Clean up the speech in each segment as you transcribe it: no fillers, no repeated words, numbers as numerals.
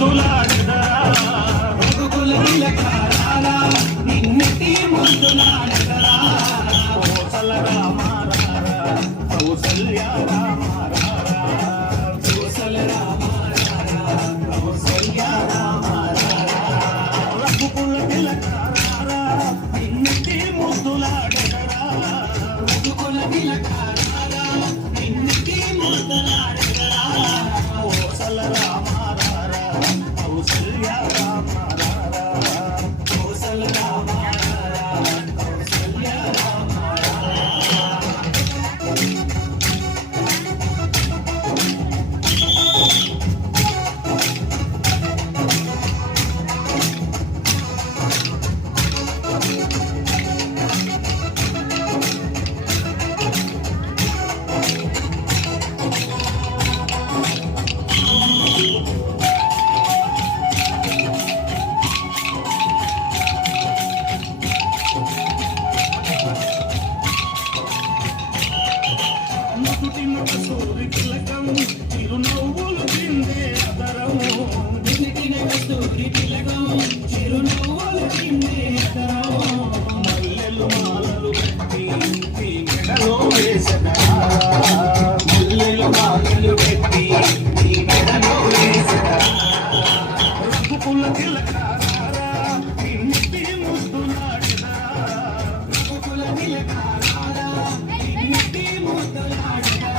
ముద్దులాడదా రఘుకుల తిలకారా నిన్నటి ముద్దులాడదా కోసల రామ కౌసల్య రామ కోసల రామ కౌసల్య రామ రఘుకుల తిలకారా నిన్నటి ముద్దులాడదా రఘుకుల తిలకారా నిన్నటి ముద్దులాడదా కోసల రామ కౌసల్య రామ కోసల రామ కౌసల్య రామ సూరి తిలకం చిరునవ్వులు చిందే అదరము సూరి తిలకం చిరునవ్వులు చిందే అదరము మల్లెలు మాలలు పెట్టి నీ మెడలో వేసదా మల్లెలు మాలలు పెట్టి నీ మెడలో వేసదా రఘుకుల తిలకారా నిన్నటి ముద్దులాడదా రఘుకుల తిలకారా నిన్నటి ముద్దులాడదా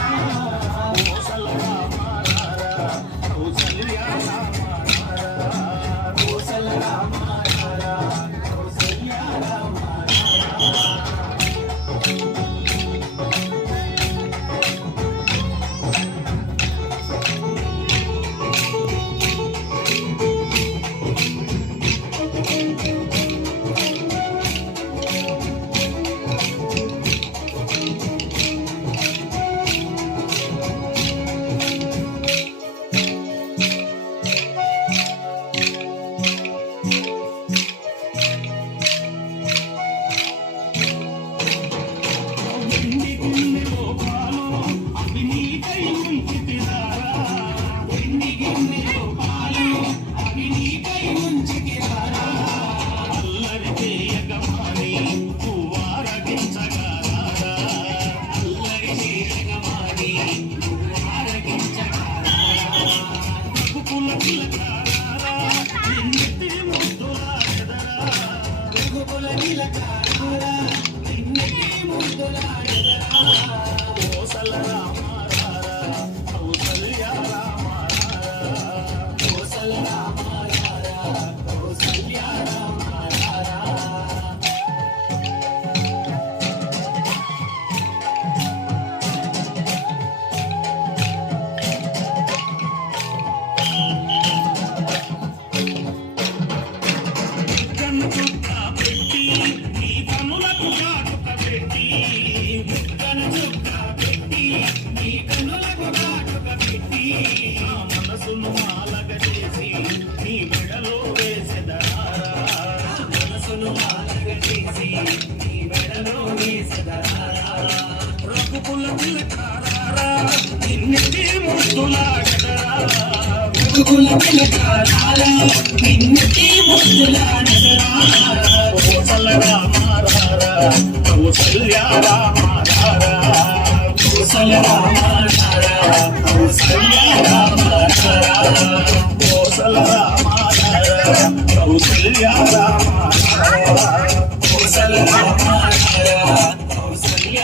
మనసును మాలగ చేసి నీ మెడలో వేసెదరా మనసును మాలగ చేసి నీ మెడలో వేసెదరా రఘుకుల తిలకారా నిన్నటి ముద్దులాడదా రఘుకుల తిలకారా నిన్నటి ముద్దులాడదా కోసల రామ కౌసల్య రామ కోసల రామ కౌసల్య రామ కోసల రామ కౌసల్య రామ కోసల రామ కౌసల్య